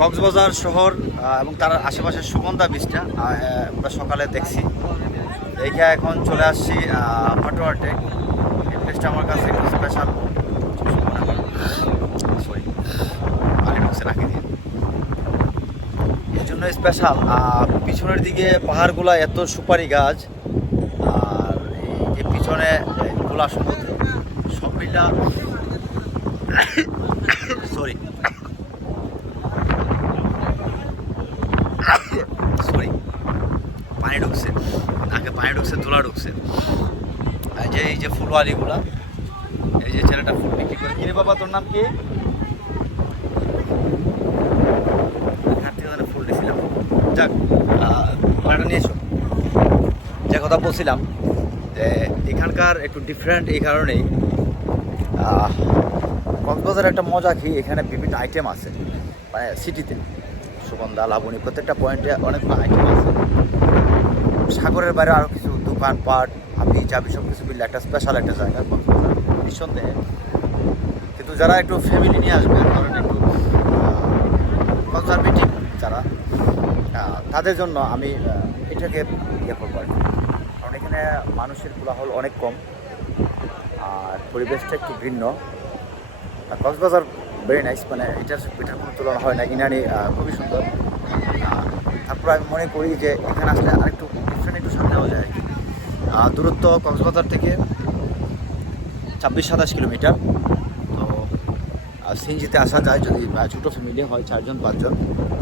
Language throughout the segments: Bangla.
কক্সবাজার শহর এবং তার আশেপাশের সুগন্ধা বীজটা আমরা সকালে দেখছি। দেখে এখন চলে আসছি পাটোয়ার টেক এই প্লেসটা আমার কাছে একটু স্পেশাল সরি পানি এই জন্য স্পেশাল পিছনের দিকে পাহাড়গুলা এত সুপারি গাছ, আর এই পিছনে খোলা সমুদ্র, সব মিলা সরি সরি, পানি ঢুকছে। নাকে পানি ঢুকছে, ধুলা ঢুকছে। এই যে এই যে ফুলওয়ালিগুলা, এই যে ছেলেটা ফুল বিক্রি করে কিরে বাবা, তোর নাম কি? ফুল নিয়েছিলাম যাক ভাড়াটা নিয়ে এসো। যে কথা বলছিলাম, যে এখানকার একটু ডিফারেন্ট এই কারণেই কক্সবাজার একটা মজা কি, এখানে বিভিন্ন আইটেম আছে মানে সিটিতে সুগন্ধা, লাবণী, প্রত্যেকটা পয়েন্টে অনেকগুলো আইটেম আছে। সাগরের বাইরে আরও কিছু দোকানপাট আপনি যাবি সব কিছু মিললে একটা স্পেশাল একটা জায়গা নিঃসন্দেহে। কিন্তু যারা একটু ফ্যামিলি নিয়ে আসবে ধরেন একটু কনজারভেটিভ যারা তাদের জন্য আমি এটাকে ইয়ে করব আর কারণ এখানে মানুষের কোলাহল অনেক কম, আর পরিবেশটা একটু ভিন্ন। কক্সবাজার ভেরি নাইস মানে এটার এটার কোনো তুলনা হয় না, ইনানি খুবই সুন্দর। তারপর আমি মনে করি যে এখানে আসলে আরেকটু ডিফারেন্ট একটু সামনে যাওয়া যায়। দূরত্ব কক্সবাজার থেকে ছাব্বিশ সাতাশ কিলোমিটার। তো সিনজিতে আসা যায় যদি ছোটো ফ্যামিলি হয়, চারজন, পাঁচজন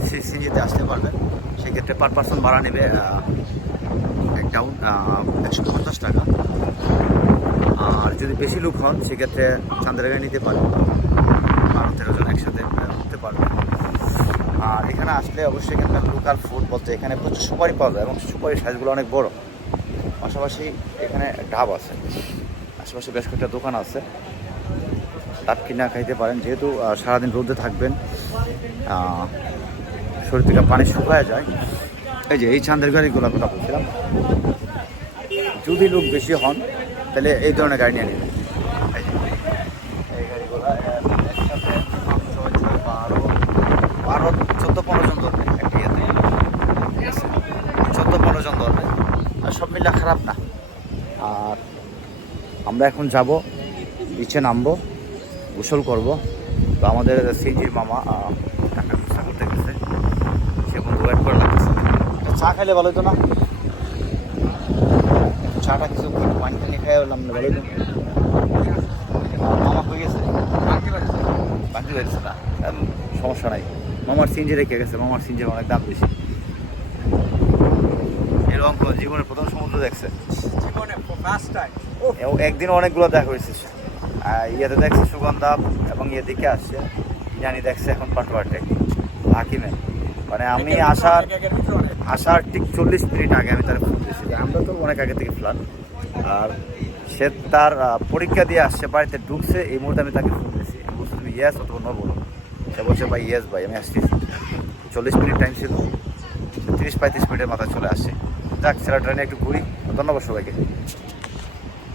সেই সিনজিতে আসতে পারবেন সেক্ষেত্রে পার পার্সন ভাড়া নেবে ডাউন একশো পঞ্চাশ টাকা। আর যদি বেশি লোক হন, সেক্ষেত্রে চান্দ্রাগায় নিতে পারেন। বারো তেরো জন একসাথে উঠতে পারবেন আর এখানে আসলে অবশ্যই এখানকার লোকাল ফুড বলতে এখানে প্রচুর সুপারি পাওয়া যায় এবং সুপারির সাইজগুলো অনেক বড়। পাশাপাশি এখানে ঢাব আছে। আশেপাশে বেশ কয়েকটা দোকান আছে। ডাব কিনা খাইতে পারেন, যেহেতু সারাদিন রোদে থাকবেন শরীর থেকে পানি শুকায় যায়। এই যে, এই চাঁদের গাড়িগুলো কথা বলছিলাম। যদি লোক বেশি হন, তাহলে এই ধরনের গাড়ি নিয়ে নেবেন এই যে, এই গাড়িগুলো আহ, একসাথে পাঁচ, ছয়, ছয়, বারো বারো চোদ্দ পনেরো জন ধরবে একটা ইয়েতে ঠিক আছে চোদ্দ পনেরো জন ধরবে আর সব মিলে খারাপ না আর আমরা এখন যাব নিচে নামবো গোসল করব। তো আমাদের সিজির মামা টাকা গুছা করতে গেছে। সে বন্ধু ওয়েট করে লাগতেছে। চা খাইলে ভালো হতো না? চাটা কিছু পানি টানি খাই বললাম না ভালো মামা হয়ে গেছে? বাকি হয়েছে না সমস্যা নাই। মামার সিঞ্জি রেখে গেছে মামার সিঞ্জির অনেক দাম বেশি। এরকম কোনো জীবনের প্রথম সমুদ্র দেখছে। জীবনে ফার্স্ট টাইম একদিন অনেকগুলো দেখা হয়েছে। ইয়েতে দেখছে সুগন্ধা এবং ইয়ে দিকে আসছে। জানি দেখছে এখন পাটোয়াটে হাকিমে মানে আমি আসার আসার ঠিক চল্লিশ মিনিট আগে আমি তার ফোন দিয়েছি আমরা তো অনেক আগে থেকে ফ্লান আর সে তার পরীক্ষা দিয়ে আসছে বাড়িতে ঢুকছে। এই মুহূর্তে আমি তাকে ফোন দিয়েছি। বলছি তুমি ইয়েস অথবা নো বলো। সে বলছে ভাই ইয়েস ভাই আমি আসছি। চল্লিশ মিনিট টাইম ছিল। তিরিশ পঁয়ত্রিশ মিনিটের মাথায় চলে আসছে যাক ছেলেটা ট্রেনে একটু ঘুরি। ধন্যবাদ সবাইকে।